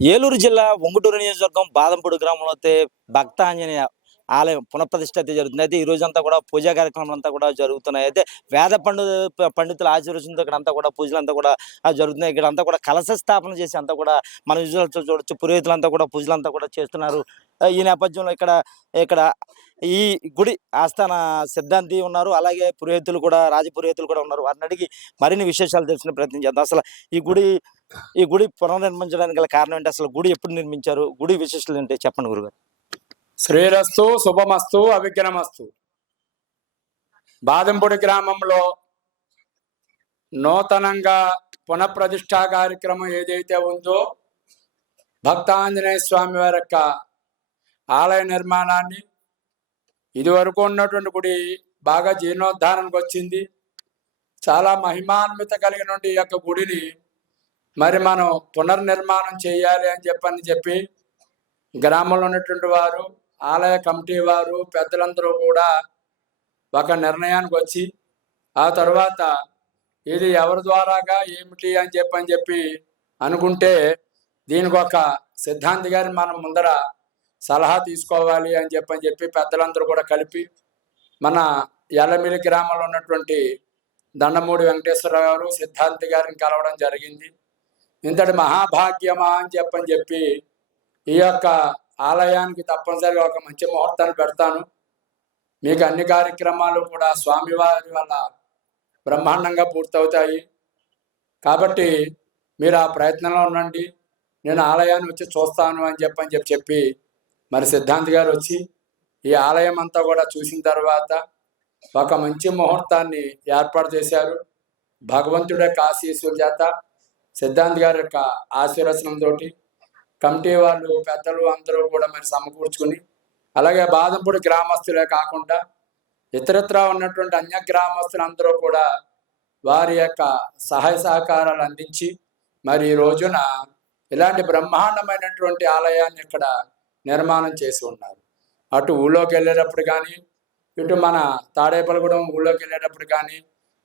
ఏలూరు జిల్లా ఒంగుటూరు నియోజకవర్గం బాదంపూడి గ్రామంలో అయితే భక్త ఆంజనేయ ఆలయం పునఃప్రతిష్ట అయితే జరుగుతుంది. అయితే ఈ రోజంతా కూడా పూజా కార్యక్రమాలు అంతా కూడా జరుగుతున్నాయి. అయితే వేద పండు పండితుల ఆశీర్వచనంతో ఇక్కడ అంతా కూడా పూజలు అంతా కూడా జరుగుతున్నాయి. ఇక్కడ అంతా కూడా కలశ స్థాపన చేసి అంతా కూడా మన విజువల్ చూడొచ్చు. పురోహితులంతా కూడా పూజలంతా కూడా చేస్తున్నారు. ఈ నేపథ్యంలో ఇక్కడ ఇక్కడ ఈ గుడి ఆస్థాన సిద్ధాంతి ఉన్నారు. అలాగే పురోహితులు కూడా రాజపురోహితులు కూడా ఉన్నారు. వారిని అడిగి మరిన్ని విశేషాలు తెలిసిన ప్రయత్నం చేద్దాం. అసలు ఈ గుడి ఈ గుడి పునర్నిర్మించడానికి గల కారణం ఏంటి? అసలు గుడి ఎప్పుడు నిర్మించారు? గుడి విశిష్టలు ఏంటి? చెప్పండి గురుగారు. శ్రీరస్తు శుభమస్తు అవిఘ్నమస్తు. బాదంపూడి గ్రామంలో నూతనంగా పునఃప్రతిష్ఠా కార్యక్రమం ఏదైతే ఉందో భక్తాంజనేయ స్వామి వారి యొక్క ఆలయ నిర్మాణాన్ని ఇదివరకు ఉన్నటువంటి గుడి బాగా జీర్ణోద్ధారణకు వచ్చింది. చాలా మహిమాన్విత కలిగిన ఈ యొక్క గుడిని మరి మనం పునర్నిర్మాణం చేయాలి అని చెప్పని చెప్పి గ్రామంలో ఉన్నటువంటి వారు ఆలయ కమిటీ వారు పెద్దలందరూ కూడా ఒక నిర్ణయానికి వచ్చి ఆ తర్వాత ఇది ఎవరి ద్వారాగా ఏమిటి అని చెప్పి అని చెప్పి అనుకుంటే దీనికి ఒక సిద్ధాంతి గారిని మనం ముందర సలహా తీసుకోవాలి అని చెప్పని చెప్పి పెద్దలందరూ కూడా కలిపి మన ఎల్లమిలి గ్రామంలో ఉన్నటువంటి దండమూడి వెంకటేశ్వర గారు సిద్ధాంతి గారిని కలవడం జరిగింది. ఇంతటి మహాభాగ్యమా అని చెప్పని చెప్పి ఈ యొక్క ఆలయానికి తప్పనిసరిగా ఒక మంచి ముహూర్తాన్ని పెడతాను. మీకు అన్ని కార్యక్రమాలు కూడా స్వామివారి వల్ల బ్రహ్మాండంగా పూర్తవుతాయి. కాబట్టి మీరు ఆ ప్రయత్నంలో ఉండండి. నేను ఆలయాన్ని వచ్చి చూస్తాను అని చెప్పని చెప్పి చెప్పి మరి సిద్ధాంత్ గారు వచ్చి ఈ ఆలయం అంతా కూడా చూసిన తర్వాత ఒక మంచి ముహూర్తాన్ని ఏర్పాటు చేశారు. భగవంతుడే కాశీశ్వరు చేత సిద్ధాంత్ గారి యొక్క ఆశీర్వచనంతో కమిటీ వాళ్ళు పెద్దలు అందరూ కూడా మరి సమకూర్చుకుని అలాగే బాదంపూడి గ్రామస్తులే కాకుండా ఇతరత్రా ఉన్నటువంటి అన్య గ్రామస్తులందరూ కూడా వారి యొక్క సహాయ సహకారాలు అందించి మరి ఈ రోజున ఇలాంటి బ్రహ్మాండమైనటువంటి ఆలయాన్ని ఇక్కడ నిర్మాణం చేసి ఉన్నారు. అటు ఊళ్ళోకి వెళ్ళేటప్పుడు కానీ ఇటు మన తాడేపల్లిగూడెం ఊళ్ళోకి వెళ్ళేటప్పుడు కానీ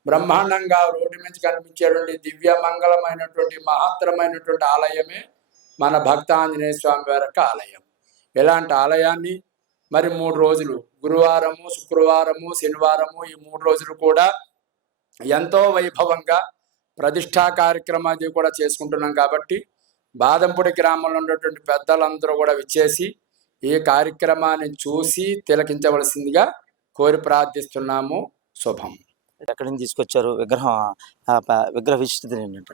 బ్రహ్మాండంగా రోడ్డు మీద కనిపించేటువంటి దివ్య మంగళమైనటువంటి మహత్తరమైనటువంటి ఆలయమే మన భక్త ఆంజనేయ స్వామి వారి యొక్క ఆలయం. ఇలాంటి ఆలయాన్ని? మరి మూడు రోజులు గురువారము శుక్రవారము శనివారము ఈ మూడు రోజులు కూడా ఎంతో వైభవంగా ప్రతిష్టా కార్యక్రమాది కూడా చేసుకుంటున్నాం కాబట్టి బాదంపూడి గ్రామంలో ఉన్నటువంటి పెద్దలందరూ కూడా విచ్చేసి ఈ కార్యక్రమాన్ని చూసి తిలకించవలసిందిగా కోరి ప్రార్థిస్తున్నాము. శుభం. ఎక్కడి నుంచి తీసుకొచ్చారు? విగ్రహం విగ్రహ విశిష్టత ఏంటంటే?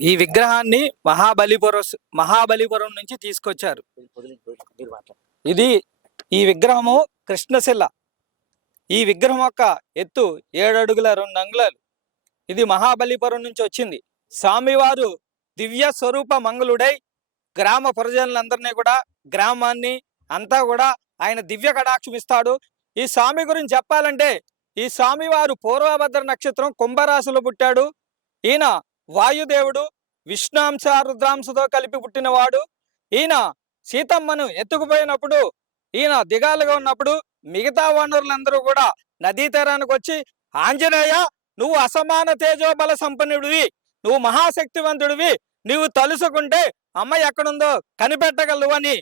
ఈ విగ్రహాన్ని మహాబలిపురం మహాబలిపురం నుంచి తీసుకొచ్చారు. ఇది ఈ విగ్రహము కృష్ణశిల. ఈ విగ్రహం యొక్క ఎత్తు ఏడు అడుగుల రెండు అంగుళాలు. ఇది మహాబలిపురం నుంచి వచ్చింది. స్వామివారు దివ్య స్వరూప మంగళుడై గ్రామ ప్రజలందరినీ కూడా గ్రామాన్ని అంతా కూడా ఆయన దివ్య కటాక్షం ఇస్తాడు. ఈ స్వామి గురించి చెప్పాలంటే ఈ స్వామివారు పూర్వభద్ర నక్షత్రం కుంభరాశిలో పుట్టాడు. ఈయన వాయుదేవుడు విష్ణాంశ రుద్రాంశతో కలిపి పుట్టినవాడు. ఈయన సీతమ్మను ఎత్తుకుపోయినప్పుడు ఈయన దిగాలుగా ఉన్నప్పుడు మిగతా వనరులందరూ కూడా నదీ తీరానికి వచ్చి ఆంజనేయ నువ్వు అసమాన తేజోబల సంపన్నుడివి నువ్వు మహాశక్తివంతుడివి నువ్వు తలుసుకుంటే అమ్మ ఎక్కడుందో కనిపెట్టగలవు అని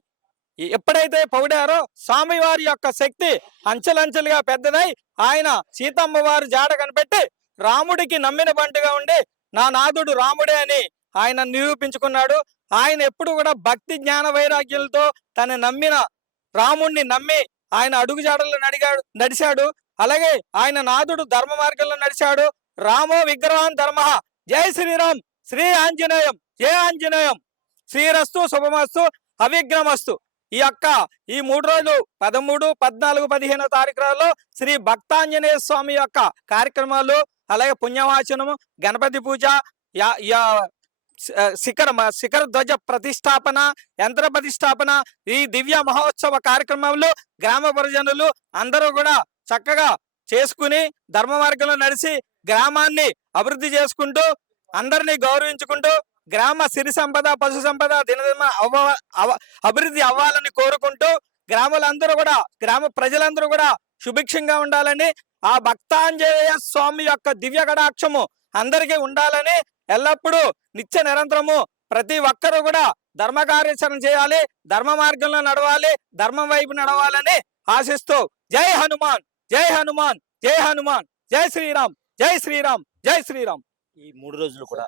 ఎప్పుడైతే పౌడారో స్వామివారి యొక్క శక్తి అంచెలంచెలుగా పెద్దదై ఆయన సీతమ్మ వారు జాడ కనిపెట్టి రాముడికి నమ్మిన బంటుగా ఉండి నా నాథుడు రాముడే అని ఆయన నిరూపించుకున్నాడు. ఆయన ఎప్పుడు కూడా భక్తి జ్ఞాన వైరాగ్యులతో తన నమ్మిన రాముణ్ణి నమ్మి ఆయన అడుగుజాడల్లో నడిగాడు నడిచాడు అలాగే ఆయన నాథుడు ధర్మ మార్గంలో నడిచాడు. రామో విగ్రహం ధర్మ. జై శ్రీరామ్. శ్రీ ఆంజనేయం. జయ ఆంజనేయం. శ్రీరస్తు శుభమస్తు. అవిఘ్నమస్తు ఈ యొక్క ఈ మూడు రోజులు పదమూడు పద్నాలుగు పదిహేను తారీఖులలో శ్రీ భక్తాంజనేయ స్వామి యొక్క కార్యక్రమాలు అలాగే పుణ్యవాచనము గణపతి పూజ శ- శిఖర మ- శిఖర ధ్వజ ప్రతిష్టాపన యంత్ర ప్రతిష్టాపన ఈ దివ్య మహోత్సవ కార్యక్రమంలో గ్రామ పరిజనులు అందరూ కూడా చక్కగా చేసుకుని ధర్మ మార్గంలో నడిచి గ్రామాన్ని అభివృద్ధి చేసుకుంటూ అందరినీ గౌరవించుకుంటూ గ్రామ సిరి సంపద పశు సంపద దినదిన అవ అవ- అభివృద్ధి అవ్వాలని కోరుకుంటూ గ్రామాలందరూ కూడా గ్రామ ప్రజలందరూ కూడా సుభిక్షంగా ఉండాలని ఆ భక్తాంజనేయ స్వామి యొక్క దివ్య కటాక్షము అందరికీ ఉండాలని ఎల్లప్పుడూ నిత్య నిరంతరము ప్రతి ఒక్కరూ కూడా ధర్మ కార్యాచరణ చేయాలి ధర్మ మార్గంలో నడవాలి ధర్మం వైపు నడవాలని ఆశిస్తూ జై హనుమాన్ జై హనుమాన్ జై హనుమాన్ జై శ్రీరామ్ జై శ్రీరామ్ జై శ్రీరామ్. ఈ మూడు రోజులు కూడా.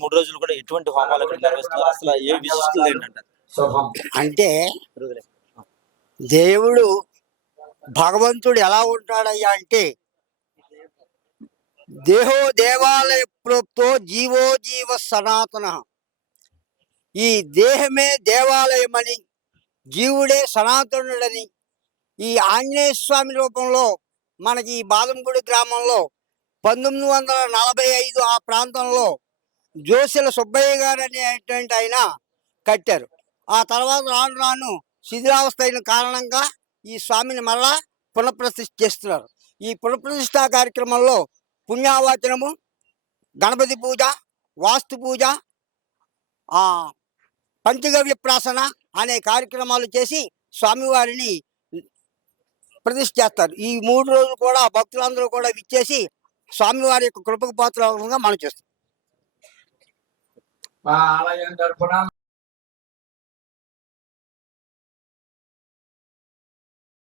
మూడు రోజులు కూడా ఎటువంటి హోమాలు ఇక్కడ నిర్వహిస్తున్నారు? అసలు ఏ విశిష్టత ఏంటంటారు శుభం. అంటే. దేవుడు భగవంతుడు ఎలా ఉంటాడయ్యా అంటే దేహో దేవాలయ ప్రోక్తో జీవో జీవ సనాతన. ఈ దేహమే దేవాలయమని జీవుడే సనాతనుడని ఈ ఆంజనేయ స్వామి రూపంలో మనకి ఈ బాదంగుడి గ్రామంలో పంతొమ్మిది వందల నలభై ఐదు ఆ ప్రాంతంలో జోసెల సుబ్బయ్య గారు అనేటువంటి ఆయన కట్టారు. ఆ తర్వాత రాను రాను శిథిలావస్థ అయిన కారణంగా ఈ స్వామిని మరలా పునఃప్రతిష్ఠ చేస్తున్నారు. ఈ పునఃప్రతిష్ఠా కార్యక్రమంలో పుణ్యావాచనము గణపతి పూజ వాస్తు పూజ పంచగవ్య ప్రాసన అనే కార్యక్రమాలు చేసి స్వామివారిని ప్రతిష్ఠ చేస్తారు. ఈ మూడు రోజులు కూడా భక్తులందరూ కూడా విచ్చేసి స్వామివారి యొక్క కృపకు పాత్ర మనం చేస్తాం ఆలయం తరఫున